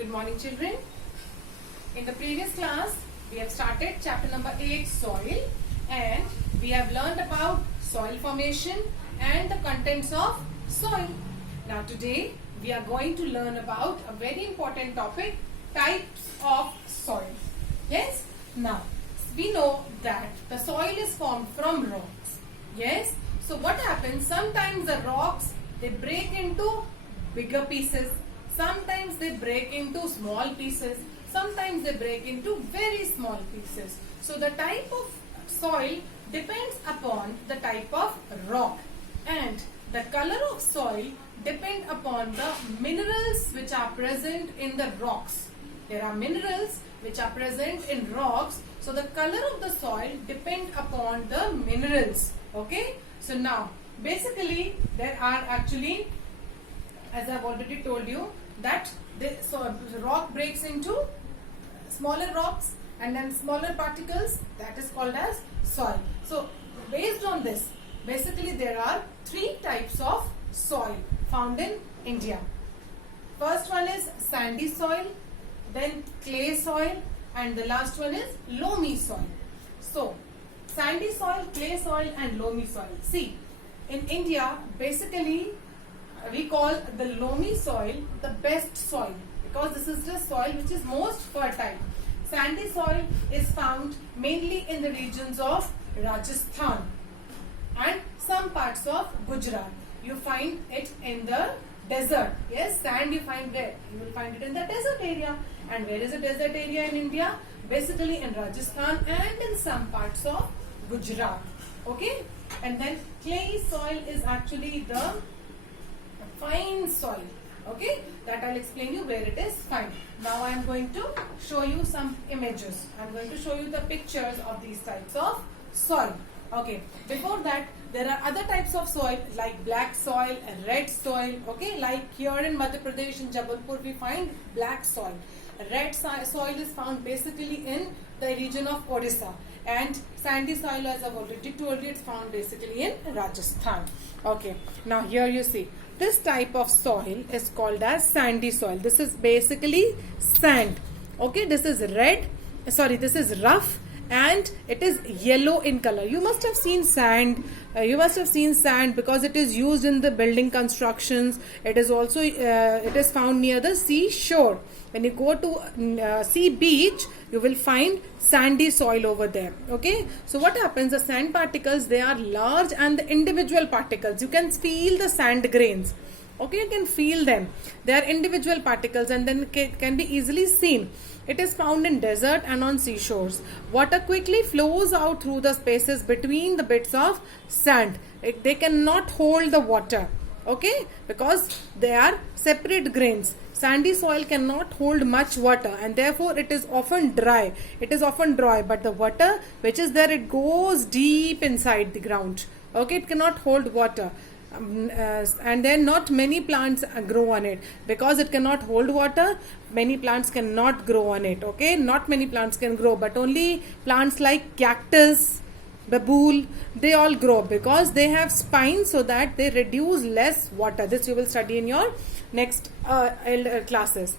Good morning, children. In the previous class, we have started chapter number 8, soil, and we have learned about soil formation and the contents of soil. Now today, we are going to learn about a very important topic, types of soil. Yes? Now, we know that the soil is formed from rocks. Yes? So what happens? Sometimes the rocks, they break into bigger pieces. Sometimes they break into small pieces. Sometimes they break into very small pieces. So the type of soil depends upon the type of rock, and the color of soil depend upon the minerals which are present in the rocks. There are minerals which are present in rocks. So the color of the soil depend upon the minerals. Okay. So now basically there are actually, as I've already told you, that the rock breaks into smaller rocks and then smaller particles, that is called as soil. So based on this, basically there are three types of soil found in India. First one is sandy soil, then clay soil, and the last one is loamy soil. So sandy soil, clay soil and loamy soil. See, in India basically we call the loamy soil the best soil because this is the soil which is most fertile. Sandy soil is found mainly in the regions of Rajasthan and some parts of Gujarat. You find it in the desert. Yes, sand you find where? You will find it in the desert area. And where is the desert area in India? Basically in Rajasthan and in some parts of Gujarat. Okay? And then clay soil is actually the fine soil. Okay, that I'll explain you where it is fine. Now I am going to show you some images. I'm going to show you the pictures of these types of soil. Okay, before that there are other types of soil like black soil and red soil. Okay, like here in Madhya Pradesh in Jabalpur we find black soil. Red soil is found basically in the region of Odisha, and sandy soil, as I've already told you, it's found basically in Rajasthan. Okay, now here you see this type of soil is called as sandy soil. This is basically sand. Okay, this is this is rough and it is yellow in color. You must have seen sand. Because it is used in the building constructions. It is also it is found near the seashore. When you go to sea beach, you will find sandy soil over there. Okay, so what happens? The sand particles, they are large, and the individual particles, you can feel the sand grains. Okay, you can feel them. They are individual particles and then can be easily seen. It is found in desert and on seashores. Water quickly flows out through the spaces between the bits of sand. They cannot hold the water. Okay, because they are separate grains. Sandy soil cannot hold much water and therefore it is often dry. But the water which is there, it goes deep inside the ground. Okay, it cannot hold water. And then not many plants grow on it because it cannot hold water. Many plants cannot grow on it. Okay, not many plants can grow, but only plants like cactus, babool, they all grow because they have spines so that they reduce less water. This you will study in your next higher classes.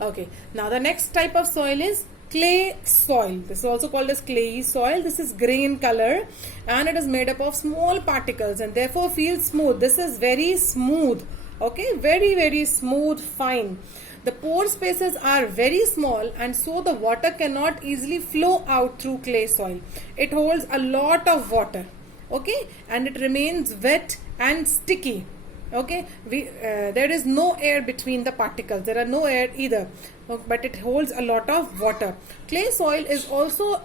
Okay, now the next type of soil is clay soil. This is also called as clayey soil. This is grey in color and it is made up of small particles and therefore feels smooth. This is very smooth. Okay, very smooth, fine. The pore spaces are very small and so the water cannot easily flow out through clay soil. It holds a lot of water. Okay, and it remains wet and sticky. Okay, there is no air between the particles. There are no air either, but it holds a lot of water. Clay soil is also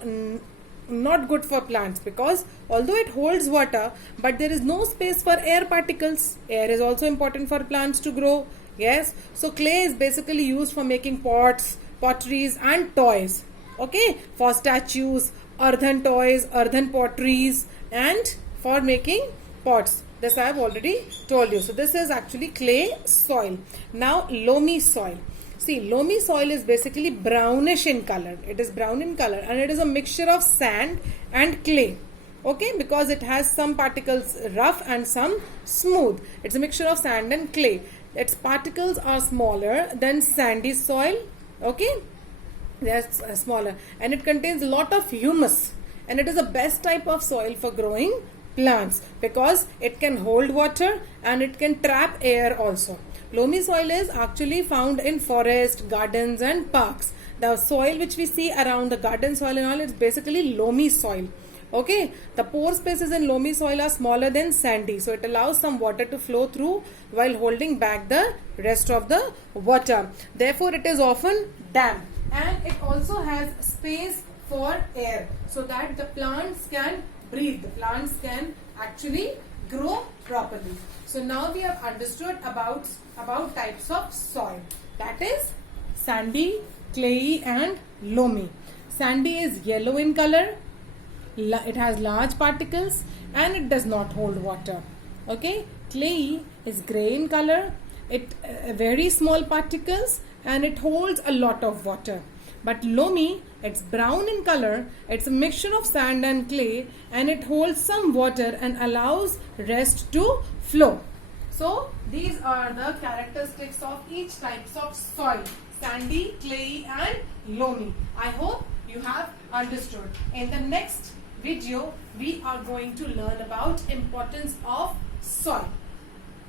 not good for plants because although it holds water, but there is no space for air particles. Air is also important for plants to grow. Yes, so clay is basically used for making pots, potteries and toys. Okay, for statues, earthen toys, earthen potteries and for making pots. This I have already told you. So this is actually clay soil. Now loamy soil. See, loamy soil is basically brownish in color. It is brown in color and it is a mixture of sand and clay. Okay, because it has some particles rough and some smooth. It's a mixture of sand and clay. its particles are smaller than sandy soil. Okay, they are smaller, and it contains a lot of humus, and it is the best type of soil for growing plants because it can hold water and it can trap air also. Loamy soil is actually found in forest, gardens and parks. The soil which we see around the garden soil and all, it's basically loamy soil. Okay, the pore spaces in loamy soil are smaller than sandy, so it allows some water to flow through while holding back the rest of the water. Therefore, it is often damp, and it also has space for air so that the plants can breathe. The plants can actually grow properly. So now we have understood about types of soil. That is sandy, clayey and loamy. Sandy is yellow in color. It has large particles and it does not hold water. Okay, clayey is gray in color. It very small particles and it holds a lot of water. But loamy, it's brown in color. It's a mixture of sand and clay, and it holds some water and allows rest to flow. So these are the characteristics of each types of soil: sandy, clayey and loamy. I hope you have understood. In the next video, we are going to learn about importance of soil.